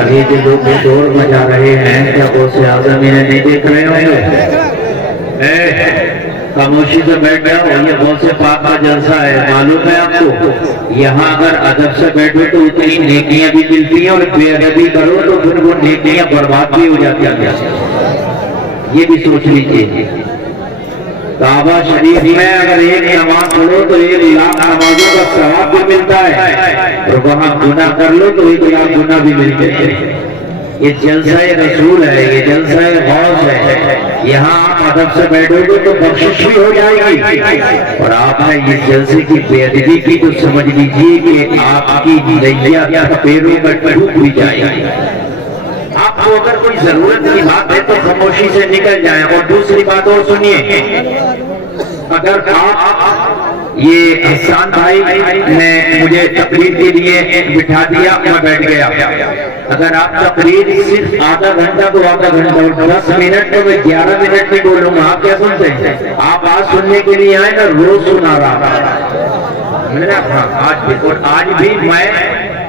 अभी के लोग शोर मचा रहे हैं, क्या गौसे आज़म इन्हें नहीं देख रहे होंगे? खामोशी से बैठ जाओ, ये गौसे पाक का जलसा है। मालूम है आपको, यहाँ अगर अदब से बैठो तो इतनी नेकियां भी मिलती हैं, और बेअदबी करो तो फिर वो नेकियां बर्बाद भी हो जाती हैं। ये भी सोच लीजिए। काबा शरीफ में अगर एक नमाज पढ़ो तो 1 लाख नमाजों का सवाब भी मिलता है, और वहां गुनाह कर लो तो 1 लाख गुनाह भी मिलते हैं। ये जलसा रसूल है, ये जलसा गौस है। यहाँ आप अदब से बैठोगे तो बख्शिश भी हो जाएगी, और आपने इस जलसे की बेअदबी की तो समझ लीजिए कि आपकी नैया पैरों में डूब भी जाएगी। आपको अगर कोई जरूरत की बात है तो खामोशी से निकल जाए। और दूसरी बात और सुनिए, अगर आप ये हसन भाई ने मुझे तकरीर के लिए बिठा दिया, मैं बैठ गया। अगर आप तकरीर सिर्फ आधा घंटा तो आधा घंटा, और 10 मिनट तो मैं 11 मिनट में बोलूंगा। आप क्या सुनते हैं? आप आज सुनने के लिए आए ना, रोज सुना रहा आज भी। और आज भी मैं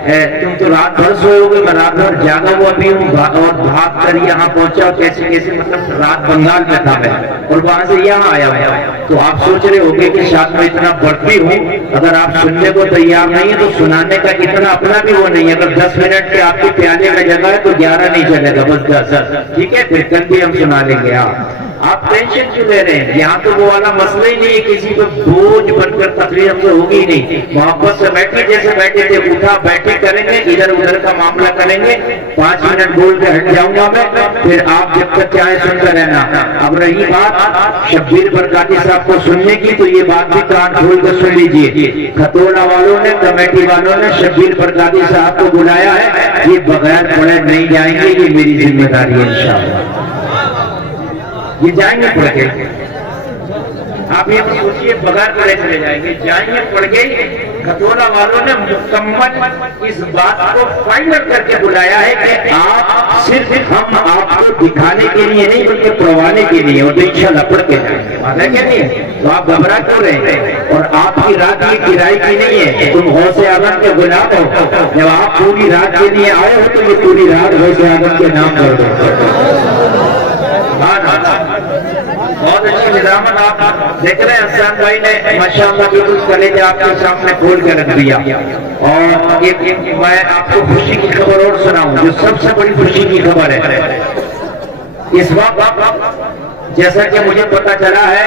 तुम तो रात भर सोओगे, मैं रात भर जागा हुआ भी हूँ, और भाग कर यहाँ पहुंचा। कैसे कैसे, मतलब रात बंगाल में था मैं, और वहां से यहाँ आया हुआ। तो आप सोच रहे होंगे कि शायद मैं इतना बढ़ती हूँ। अगर आप सुनने को तैयार नहीं है तो सुनाने का इतना अपना भी वो नहीं है। अगर 10 मिनट के आपके प्याले में जगह है तो 11 नहीं चलेगा, बस 10। ठीक है, फिर कल भी हम सुना लेंगे। आप टेंशन क्यों ले रहे हैं? यहाँ तो वो वाला मसला ही नहीं है, किसी को बोझ बनकर तकलीफ हमसे होगी ही नहीं। मोहब्बत से बैठे, जैसे बैठे थे, उठा बैठे करेंगे, इधर उधर का मामला करेंगे। 5 मिनट बोल के हट जाऊंगा मैं, फिर आप जब तक चाहे सुनते रहना। अब रही बात शब्बीर बरकाती साहब को सुनने की, तो ये बात भी कान खोल कर सुन लीजिए। खतौड़ा वालों ने, कमेटी वालों ने शब्बीर बरकाती साहब को बुलाया है, ये बगैर पढ़े नहीं जाएंगे, ये मेरी जिम्मेदारी है इंशाअल्लाह। ये जाएंगे पढ़ के, आप ये सोचिए बगैर पढ़े चले जाएंगे, जाएंगे पढ़ के। खतौड़ा वालों ने मुकम्मल इस बात को फाइनल करके बुलाया है कि आप सिर्फ हम आपको दिखाने के लिए नहीं बल्कि पढ़वाने के लिए, और इंशाअल्लाह पढ़ के जाएंगे। माना क्या नहीं? तो आप घबरा क्यों रहे हैं? और आपकी रात ये किराए की नहीं है, तुम गौसे आज़म के गुलाम हो। जब आप पूरी रात के लिए आए हो तो ये पूरी रात गौसे आज़म के नाम कर दो। बहुत अच्छी निजामत आप देख रहे हैं। हसन भाई ने माशाअल्लाह बिल्कुल कलेजा आपके सामने खोल कर रख दिया। और एक मैं आपको खुशी की खबर और सुनाऊं, जो सबसे बड़ी खुशी की खबर है इस वक्त। जैसा कि मुझे पता चला है,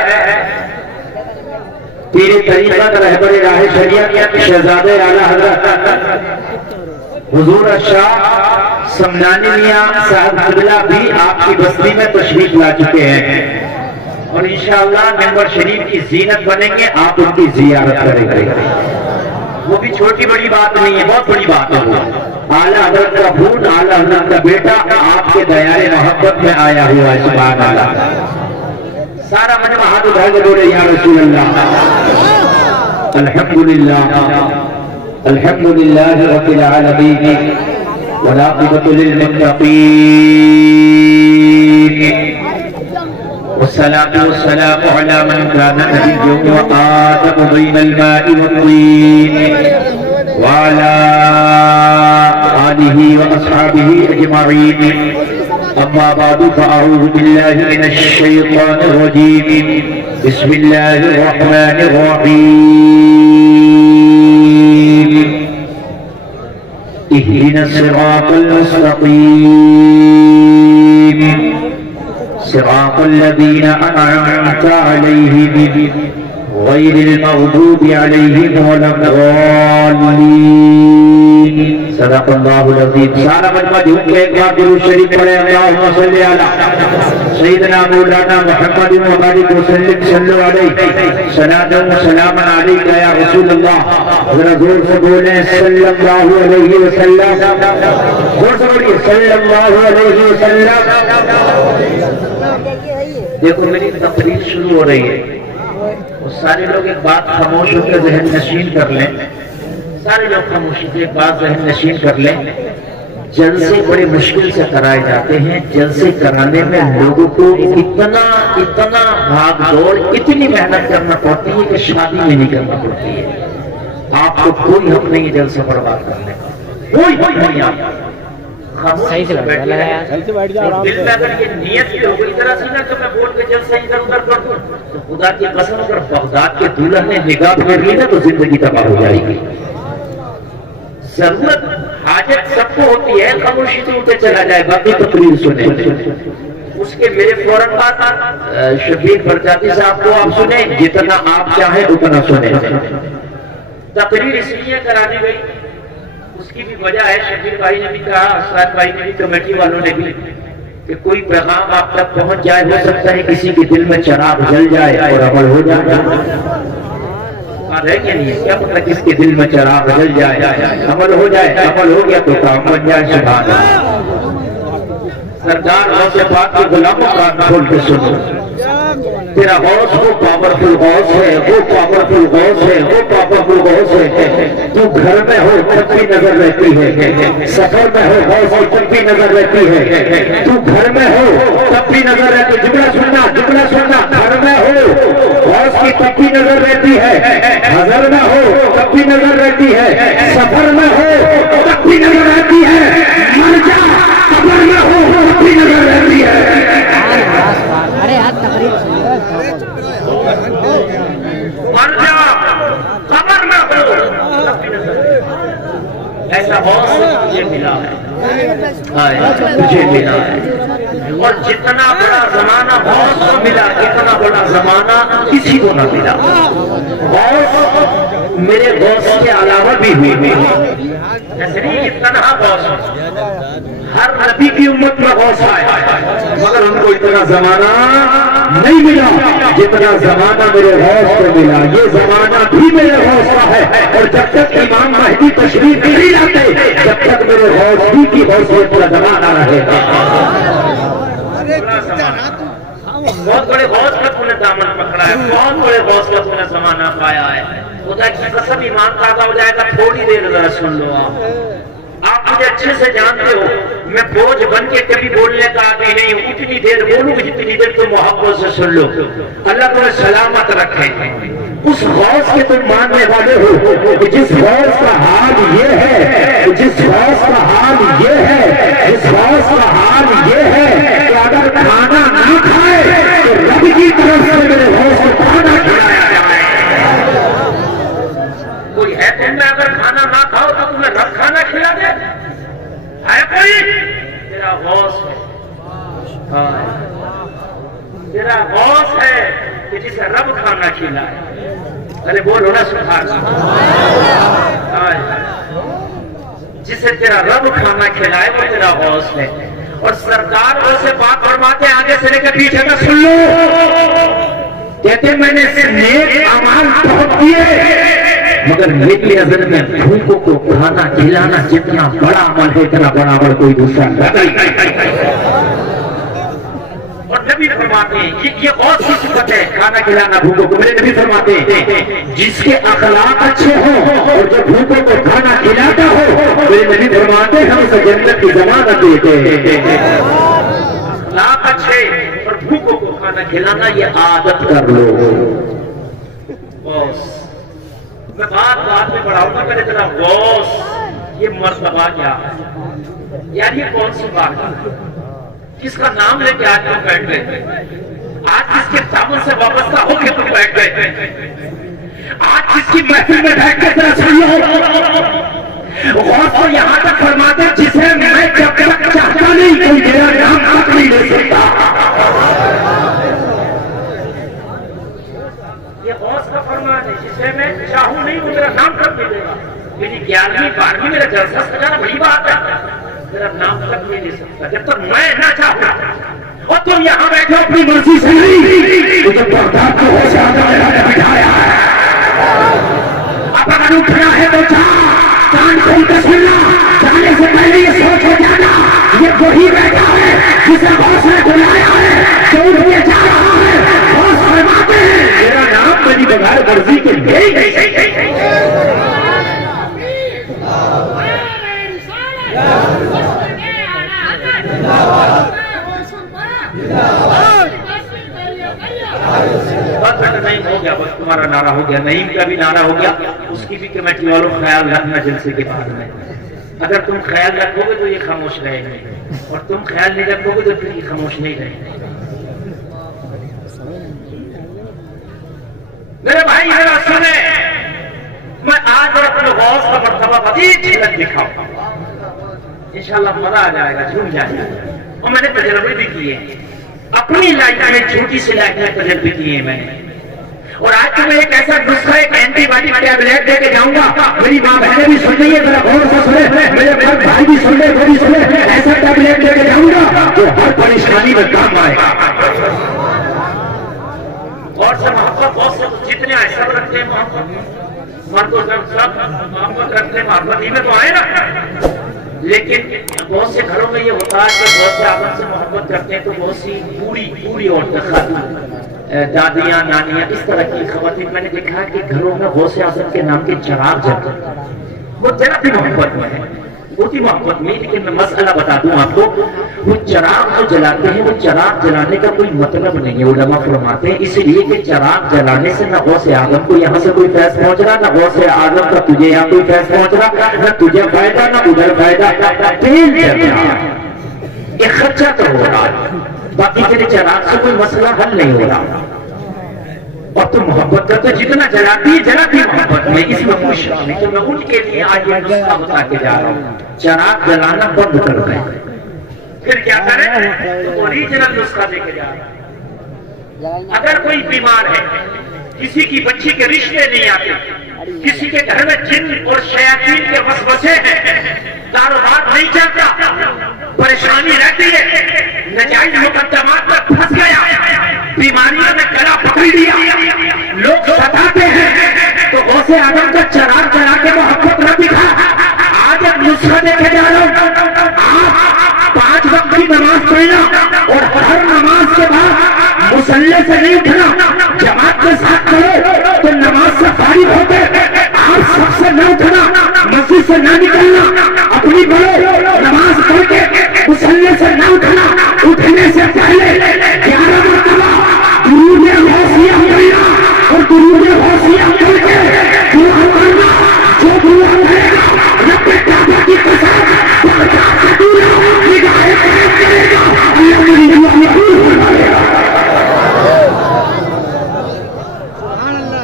पीर तरीक़त रहबर राह शरीयत शहजादे आला हज़रत हुजूर शाह समनानी मियां साहब क़िबला भी आपकी बस्ती में तशरीफ ला चुके हैं, और इंशाअल्लाह मेंबर शरीफ की जीनत बनेंगे। आप उनकी जियारत करेंगे। वो भी छोटी बड़ी बात नहीं है, बहुत बड़ी बात है। वो आला हज़रत का खून, आला हज़रत का बेटा आपके दयारे मोहब्बत में आया हुआ है। सुभान अल्लाह। सारा मजमा हाथ उठा के बोले या रसूल अल्लाह। अल्हम्दुलिल्लाह, अल्हम्दुलिल्लाह रब्बिल आलमीन, वला अक़ीबतु लिल मुत्तक़ीन, वस्सलातु वस्सलामु अला मन काना नबिय्युन व आदम बैनल माइ वत्तीन व अला आलिहि व अस्हाबिहि अजमईन। अम्मा बादु फ़अऊज़ु बिल्लाहि मिनश शैतानिर रजीम। बिस्मिल्लाहिर रहमानिर रहीम। इहदिनस सिरातल मुस्तक़ीम, सिरातल लज़ीना अनअमता अलैहिम गैरिल मग़दूबि अलैहिम वलद्दाल्लीन। सदक़ल्लाहुल अज़ीम। सारा मजमा झूम के एक बार दुरूद शरीफ पढ़े। अल्लाहुम्मा सल्लि अला सय्यिदना मौलाना मुहम्मदिन व बारिक वसल्लिम सल्लल्लाहु अलैहि सलातन व सलामन अलैका या रसूल अल्लाह। जरा जोर से बोले सल्लल्लाहु अलैहि वसल्लम। जोर से बोलिए सल्लल्लाहु अलैहि वसल्लम। देखो मेरी तकरीर शुरू हो रही है, और सारे लोग एक बात खामोश होकर ज़हन नशीन कर लें। सारे लोग खामोशी से एक बात ज़हन नशीन कर लें। जलसे बड़े मुश्किल से कराए जाते हैं। जलसे कराने में लोगों को इतना भाग दौड़, इतनी मेहनत करना पड़ती है कि शादी में नहीं करना पड़ती है। आपको कोई हक नहीं जलसा बर्बाद करने का, कोई नहीं। आप सही से बैठ जा। दिल में अगर ये नियत की हो गई तरह से ना तो मैं बोल के जलसा इधर उधर कर दूं, तो खुदा की कसम अगर बगदाद के दुल्हन ने निगाह फेर ली ना तो जिंदगी तबाह हो जाएगी। जरूरत हाजत सबको होती है, खामोशी से उठे चला जाए, बाकी तकरीर सुने। उसके मेरे फौरन बाद शबीर प्रजापति साहब को आप सुने, जितना आप चाहे उतना सुने। तकरीर इसलिए करा दी गई, उसकी भी वजह है, शबीर भाई ने भी कहा, असद भाई ने भी, कमेटी वालों ने भी, कि कोई पैगाम आप तक पहुंच जाए। हो सकता है किसी के दिल में चिराग जल जाए और अमल हो जाए। है क्या नहीं है, क्या पता किसके दिल में चिराग जल जाए, अमल हो जाए। अमल हो गया तो काम बन जाए। सुभान सरकार गौसे पाक के गुलामों का खोल के सुनो, तेरा गौस वो पावरफुल गौस है, वो पावरफुल गौस है, वो पावरफुल गौस है। तू घर में हो तब भी नजर रहती है, सफर में हो गौस की तब भी नजर रहती है। तू घर में हो तब भी नजर रहती है। जुमला सुनना, जुमला सुनना। घर में हो गौस की तब भी नजर रहती है, हजर में हो तब भी नजर रहती है, सफर में हो तब भी नजर रहती है, मर जा कब्र में हो तब भी नजर रहती है। अरे यार तकरीर मर जा कब्र में हो तब भी नजर। ऐसा बहुत मुझे मिला है, मुझे मिला है। और जितना बड़ा जमाना बहुत को मिला, इतना बड़ा जमाना किसी को ना मिला। बहुत मेरे बॉस के अलावा भी हुई, जैसे नहीं तनहा बॉस, हर नबी की उम्मत में बॉस आया, मगर उनको इतना जमाना नहीं मिला जितना जमाना मेरे बॉस को मिला। ये जमाना भी मेरे बॉस का है, और जब तक इमाम महदी तशरीफ नहीं लाते जब तक मेरे बॉस भी की हैसियत का जमाना रहेगा। बहुत बड़े बॉस का तूने दामन पकड़ा है, बहुत बड़े बॉस का तूने जमाना पाया है। खुदा की कसम ईमान ताज़ा हो जाएगा। थोड़ी देर जरा सुन लो। आप मुझे अच्छे से जानते हो, मैं बोझ बन के कभी बोलने का आदमी नहीं हूँ। उतनी देर बोलूँ जितनी देर तुम मोहब्बत से सुन लो। अल्लाह तुम्हें सलामत रखे। उस गौस के तुम मानने वाले हो कि जिस गौस का हाल ये है, जिस गौस का हाल ये है, जिस गौस का हाल ये है कि अगर खाना ना खाए तो रब की तरफ से मेरे गौस को खाना खिलाया जाए। कोई है तुम में अगर खाना ना खाओ तो तुम्हें रब खाना खिला दे? है कोई? तेरा गौस है, तेरा गौस है कि जिसे रब खाना खिलाए। अरे बोलो ना सुभान अल्लाह। जिसे तेरा रब खाना खिलाए वो तेरा गौस है। और सरकार से बात फरमाते आगे से लेकर पीछे तक सुन लो, कहते मैंने नेक अमाल बहुत किए, मगर मेरी नजर में भूखों को खाना खिलाना जितना बड़ा अमल है इतना बड़ा अमल कोई दूसरा नहीं। और नबी फरमाते हैं ये बहुत सी सिफत है, खाना खिलाना भूखों को। मेरे नबी फरमाते हैं जिसके अखलाक अच्छे हों और जो भूखों को खाना खिलाता हो, मेरे नबी फरमाते हैं हम उसे जन्नत की जमानत देते हैं। अखलाक अच्छे और भूखों को खाना खिलाना ये आदत कर लो। बॉस मैं बात में बढ़ाऊंगा, मेरे तेरा बॉस ये मर्तबा क्या है यार? ये कौन सी बात है? किसका नाम लेके आज तुम बैठ गए? आज किसके दामन से वापस होके तुम बैठ गए? आज किसकी महफिल में बैठ के तेरा और तो यहाँ तक फरमाते जिसे मैं जब तक चाहता नहीं कोई मेरा नाम तक नहीं ले सकता। ये बॉस का फरमान है, जिसे मैं चाहूं नहीं वो मेरा नाम तक नहीं देगा। मेरी 11वीं 12वीं मेरा जलसा सजाना बड़ी बात है, मेरा नाम तक नहीं ले सकता जब तक मैं ना चाहूं। और तुम यहाँ बैठे अपनी मर्जी से नहीं, मुझे बगदाद को बिठाया है। अब अगर उठना है तो कान खोल कर सुनना, जाने से पहले ये सोच हो जाना ये वही बैठा है जिसे बॉस ने बुलाया है, जो उठ के जा रहा है। बॉस फरमाते हैं मेरा नाम मेरी बगैर मर्जी के नहीं। बस नहीं हो गया, बस तुम्हारा नारा नारा हो गया, नईम का भी नारा हो गया, उसकी भी कमेटी वालों ख्याल रखना जलसे के बाद में। अगर तुम ख्याल रखोगे तो ये खामोश रहेंगे, और तुम ख्याल नहीं रखोगे तो फिर ये खामोश नहीं रहेंगे। मेरे भाई मेरा सुने, मैं आज और अपने गौस का मर्तबा मजीद झलक दिखाऊंगा, इंशाल्लाह मजा आ जाएगा, झूम जाएगा। और मैंने तजर्बे भी किए अपनी लाइफ में, छोटी सी लाइफ में तजर्बे किए मैंने। और आज तुम्हें एक ऐसा नुस्खा, एक एंटीबायोटिक टैबलेट देके जाऊंगा, मेरी माँ बहनें भी सुन रही है, मेरा गौर से सुने, मेरे भाई भी सुन रहे, वो भी सुने, ऐसा टैबलेट देके जाऊंगा जो हर परेशानी में काम आएगा। और से मोहब्बत बहुत से जितने ऐसा रखते हैं, मोहब्बत मर्दों सब मोहब्बत रखते हैं, मोहब्बत ही में तो आए ना। लेकिन बहुत से घरों में ये होता है कि बहुत से आपस से मोहब्बत करते हैं, तो बहुत सी पूरी औरतें, दादियां, नानियां, इस तरह की खवातीन मैंने देखा है कि घरों में गौसे आजम के नाम के चिराग जलते हैं। वो जरा भी मोहब्बत में है, बहुत ही मोहब्बत में। लेकिन मैं मसला बता दूं आपको, वो चिराग जो जलाते हैं, वो चिराग जलाने का कोई मतलब नहीं है, उलमा फरमाते हैं, इसलिए कि चिराग जलाने से न गौसे आजम को यहाँ से कोई फैस पहुंच रहा, न गौसे आजम का तुझे यहाँ कोई फैस पहुंच रहा, न तुझे फायदा न उधर फायदा, तेल जल रहा, ये खर्चा तो हो रहा है, बाकी तेरे चिराग से कोई मसला हल नहीं हो रहा। और तुम मोहब्बत करते, जितना जलाती मोहब्बत में, इसमें कोई शक नहीं। तो मैं उनके लिए आज ये नुस्खा बता के जा रहा हूँ, चिराग जलाना बंद कर दें। फिर क्या करें? तो ओरिजिनल नुस्खा देके जा रहा हूं। अगर कोई बीमार है, किसी की बच्ची के रिश्ते नहीं आते, किसी के घर में जिन और शयातीन के वसवसे हैं, कारोबार नहीं चलता, परेशानी रहती है, नाजायज मुकद्दमात में फंस गया, बीमारियों ने गला पकड़ लिया, लोग सताते हैं, तो गौसे आजम का चिराग जला के मोहब्बत न दिखा। आज एक नुस्खा देके जा रहा हूं, आप 5 वक्त की नमाज पढ़ना, और हर नमाज के बाद मुसल्ले से नहीं उठना, जमात के साथ करो तो नमाज से फारिग होते, आप सबसे न उठना, मस्जिद से न निकलना, अपनी पढ़ो, नमाज पढ़ के मुसल्ले से न उठना, उठने से पहले 11 मरतबा दुरूद गौसिया पढ़ना, और दुरूद गौसिया पढ़ के दुआ करना, जो दुआ करेगा रब काबा की कसम बरकत से दूर निगाहें करेगा, अल्लाह मेरी दुआ में कबूल फरमाएगा।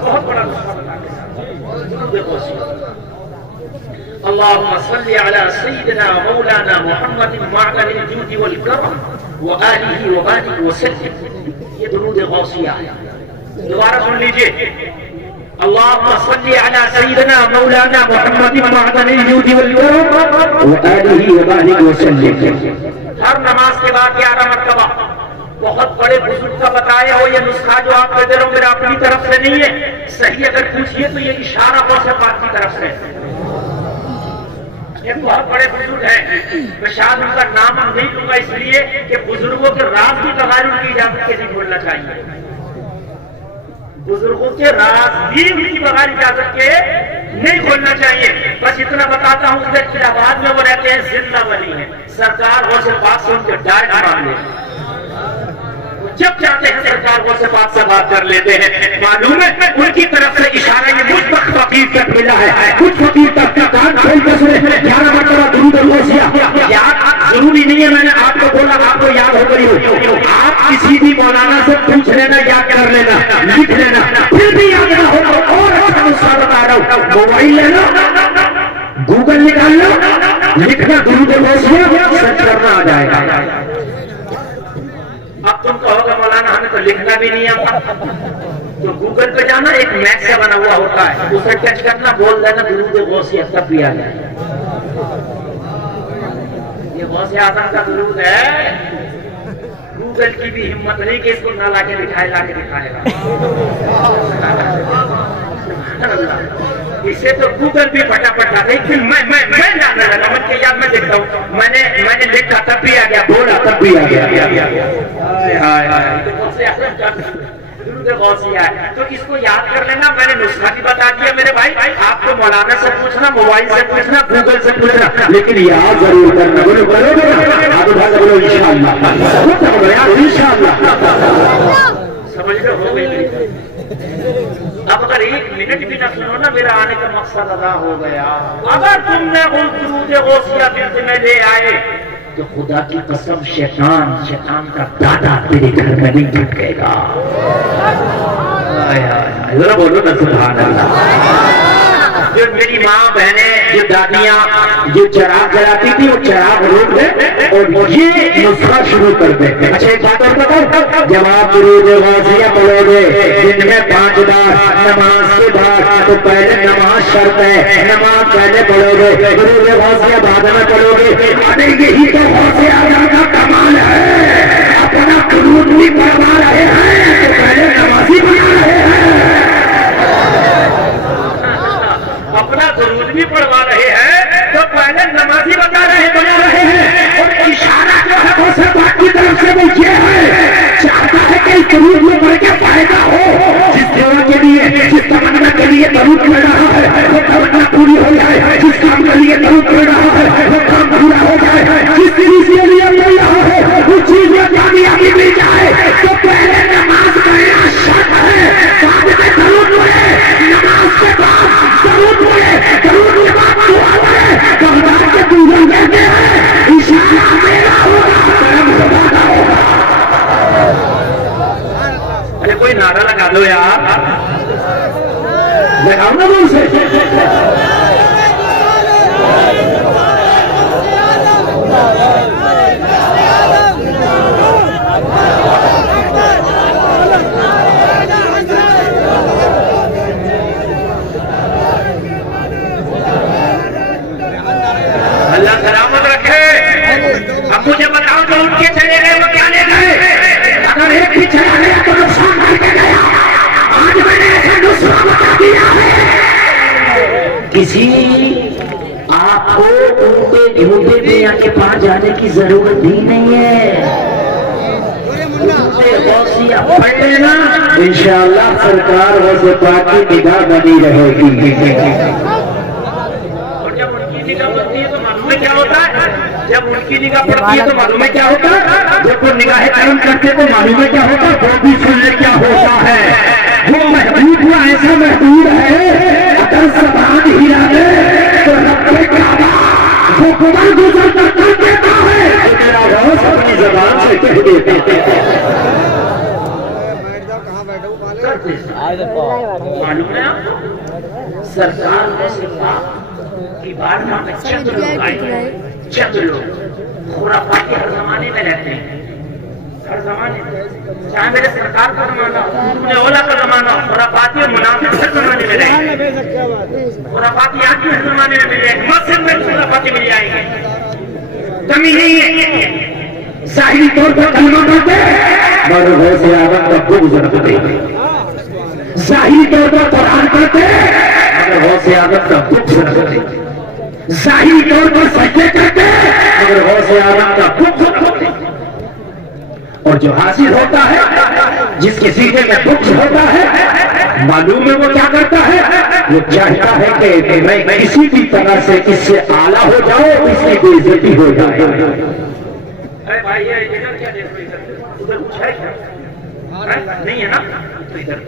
बहुत बड़ा नुस्खा बता के दुरूद गौसिया। अल्लाहुम्मा सल्ली अला सय्यिदिना मौलाना मुहम्मदिन मअदनिल जूदि वल करम व आलिहि व बारिक व सल्लिम। ये दुरूद गौसिया है, दोबारा सुन लीजिए। अल्लाहुम्मा सल्ली अला सय्यिदिना मौलाना मुहम्मदिन मअदनिल जूदि वल करम व आलिहि व बारिक व सल्लिम। हर नमाज के बाद 11 मरतबा। बहुत बड़े बुजुर्ग का बताया हो ये नुस्खा, जो आप कहते रहो मेरा अपनी तरफ से नहीं है, सही अगर पूछिए तो ये इशारा गौसे पाक की तरफ से। एक बहुत बड़े बुजुर्ग हैं, मैं शायद उनका नाम हम नहीं लूंगा, इसलिए कि बुजुर्गों के राज की तगारुल की इजाजत के नहीं बोलना चाहिए। बुजुर्गों के राज भी उनकी बगैर इजाजत के नहीं खोलना चाहिए। बस इतना बताता हूँ, इलाहाबाद में वो रहते हैं, जिंदा वली हैं, सरकार गौसे पाक से उनके डायरेक्ट मांग लेते, जब चाहते हैं सरकार गौसे पाक से बात कर लेते हैं। मालूम है उनकी तरफ से इशारा ये मुझ तक फकीर तक मिला है, कुछ फकीर तक का कान खोल कर सुने 11 मरतबा दुरूद गौसिया। याद जरूरी नहीं है, मैंने आपको बोला आपको याद हो गई हो, आप किसी भी मौलाना से पूछ लेना, याद कर लेना, लिख लेना, फिर भी याद ना हो तो और अच्छा नुस्खा बता रहा हूँ, मोबाइल लेना, गूगल निकालना, लिखना दुरूद गौसिया, सर्च करना आ जाएगा। अब तुम कहोगे मौलाना हमें तो लिखना भी नहीं आता, तो गूगल पे जाना, एक मैथ से बना हुआ होता है, उसे टच करना, बोल देना दुरूद गौसिया, तब भी आ जाएगा। ये गौसे आजम का दुरूद है, गूगल की भी हिम्मत नहीं कि इसको ना लाके दिखाएगा। इसे तो गूगल भी फटाफट ला, लेकिन मैं जानने लगा, मैं याद में देखता हूँ, मैंने लिखा तब भी आ गया, बोला तब भी आ गया। तो इसको याद कर लेना, मैंने नुस्खा भी बता दिया मेरे भाई। आपको मौलाना से पूछना, मोबाइल से पूछना, गूगल से पूछना, लेकिन याद जरूर करना। बोलो इंशाअल्लाह, समझ लो हो गई। अब अगर 1 मिनट भी ना सुनो ना, मेरा आने का मकसद अदा हो गया। अगर तुमने वो दुरूद गौसिया दिल में ले आए तो खुदा की कसम शैतान का दादा तेरे घर में नहीं ढुकेगा। बोलो ना सुभान अल्लाह। जो मेरी माँ बहने, जो दादियाँ जो चराग जलाती थी, वो चराग रोक दे और ये नुस्खा शुरू कर दे। अच्छा एक बात और बताओ, जब आप दुरूद गौसिया पढ़ोगे दिन में 5 बार नमाज के बाद, तो पहले नमाज शर्त है, नमाज पहले पढ़ोगे, दुरूद गौसिया बाद में पढ़ोगे। अरे यही तो गौसिया आज़म का कमाल है। अपना दुरूद भी पढ़वा रहे हैं तो पहले नमाजी बना रहे हैं, अपना दुरूद भी पढ़वा रहे हैं तो पहले नमाजी बना रहे हैं। और इशारा जो है वो सरकार की तरफ से वो ये है, चाहता है कि दुरूद में बढ़ के फायदा हो। जिस सेवा के लिए, जिस तमन्ना के लिए दुरूद पढ़ रहा है वो तमन्ना पूरी हो जाए, जिस काम के लिए दुरूद पढ़ रहा है वो काम पूरा हो जाए, जिस चीज के लिए पढ़ रहा है उस चीज में कामयाबी मिल जाए। तो पहले नमाज पढ़ना शर्त है, बाद में दुरूद पढ़े, नमाज के बाद दुरूद पढ़े, दुरूद के बाद दुआ पढ़े। तो खुदा के पूजन कहते हैं इशारा मेरा होगा, कर्म खुदा का होगा। अरे कोई नारा लगा दो यार, लगाओ ना उनसे। अल्लाह सलामत रखे। अब मुझे बताओ जो उनके चले गए वो क्या ले गए? अगर एक भी चला गया तो नुकसान करके गया। आज मैंने ऐसा नुस्खा बता दिया है, किसी आपको उनके झूठे मियां के पास जाने की जरूरत ही नहीं है। पढ़ लेना, इंशाअल्लाह सरकार वैसे पाक की निगाह बनी रहेगी। तो मालूम है क्या होता है, जब उनकी निगाह पड़ती है तो मालूम है क्या होता है, जब वो निगाह कर्म करते तो मालूम है क्या होता है, वो भी सुन ले क्या होता है। वो महबूब हुआ ऐसा महबूब है, अगर ज़बान हिला दे तो रब्बे काबा वो गुजर गुजर कर देता है, तेरा रोज़ अपनी ज़बान से कह देते। मालूम है आपको, सरकार ने सिर्फ की बार में चंद लोग आए, चंद लोग खुराफाती हर जमाने में रहते हैं, हर जमाने में, चाहे मेरे सरकार का जमाना हो, अपने ओला का जमाना हो, खुराफाती और मुनाफिक हर जमाने में रहेंगे। खुराफाती आदमी हर जमाने में मिल जाएंगे, मस्जिद में खुराफाती मिल जाएंगे, कमी नहीं है। ज़ाहिरी तौर पर कलमा पढ़ते मगर वैसे आदम का बुग़्ज़ रखते, ज़ाहिरी तौर पर कुरान पढ़ते मगर वैसे आदम का बुग़्ज़ रखते, ज़ाहिरी तौर पर सजदे करते मगर वैसे आदम का बुग़्ज़ रखते। और जो हासिल होता है, जिसके सीने में बुग़्ज़ होता है, मालूम है वो क्या करता है, वो चाहता है कि मैं किसी भी तरह से इससे आला हो जाऊं, इसकी बेइज्जती हो जाए। अरे भाई ये इधर क्या देख रहे हो, उधर कुछ है क्या? नहीं है ना, तो इधर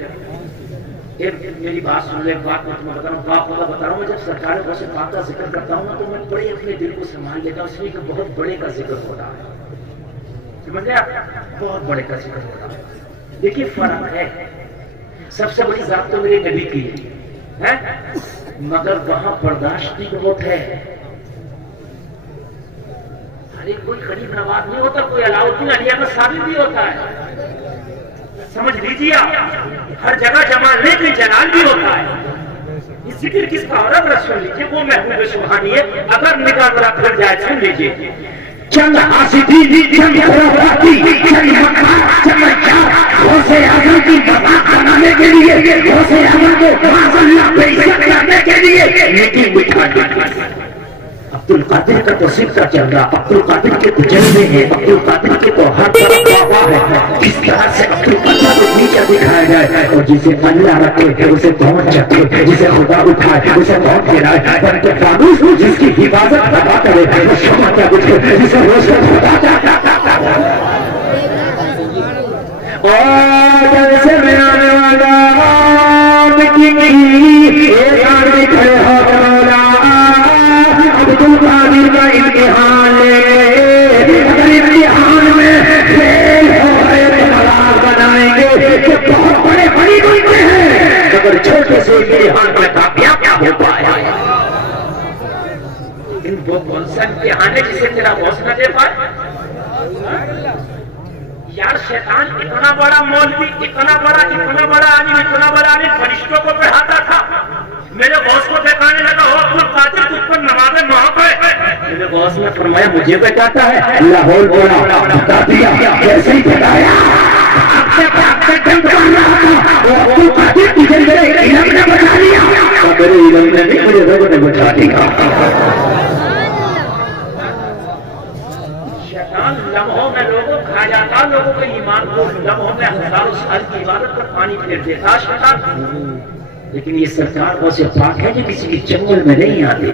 मेरी बात सुन ले। बात मैं तुम्हें बता रहा हूँ, जब सरकार वैसे बात का जिक्र करता हूँ ना तो मैं बड़े अपने दिल को संभाल लेता हूँ, इसलिए बहुत बड़े का जिक्र हो रहा है, समझ गए आप, बहुत बड़े का जिक्र हो रहा है। देखिए फर्क है, सबसे बड़ी जात तो मेरे नबी की है, मगर वहां बर्दाश्त भी बहुत है। अरे कोई गरीब नवाज नहीं होता, कोई अलाउद्दीन अलिया का साबित भी होता है, समझ लीजिए आप, हर जगह जमाल नहीं, कोई जलाल भी होता है। इस जिक्र किसका हो रहा है सुन लीजिए, वो महबूब सुभानी है। अगर निगाह जरा फिर जाए सुन लीजिए, चंद हासिदी, चंद खुराफाती, चंद मक्कार, चंद गौसे आज़म की मज़ाक बनाने के लिए, गौसे आज़म को माज़अल्लाह बेइज्जत करने के लिए मीटिंग बिठा दी। अब्दुल कादिर का तो सिक्का चल रहा, अब्दुल कादिर के तो जलवे हैं, अब्दुल कादिर के तो हर तरफ वाह है। किस तरह से अब्दुल कादिर को नीचा दिखाया जाए, और जिसे अल्लाह रखे उसे कौन चखे, जिसे खुदा उठाए उसे कौन गिराए, बल्कि फानूस जिसकी हिफाजत खुदा करे वो शमा क्या बुझे, जिसे रोशन खुदा चाहता। और जैसे में आने वाला लेकिन वो कौन सा इम्तिहान है जिसे तेरा बॉस न दे पाए? यार शैतान इतना बड़ा मौलवी, इतना बड़ा आदमी फरिश्तों को पढ़ाता था। मेरे बॉस को दिखाने लगा, हो अपना कातिल तुझ पर नमाज़ें माफ है। मेरे बॉस ने फरमाया मुझे बताता है। लाहौर बोला बता दिया, कैसे ही बताया मेरे इल्म ने बता दिया, मेरे इल्म ने नहीं, मुझे रब ने बता दिया। शैतान लम्हों में लोगों खा जाता, लोगों के ईमान को लम्हों में हजारों साल की इबादत पर पानी फेर देता शैतान। लेकिन ये सरकार बहुत से पाक है जो किसी के जंगल में नहीं आते।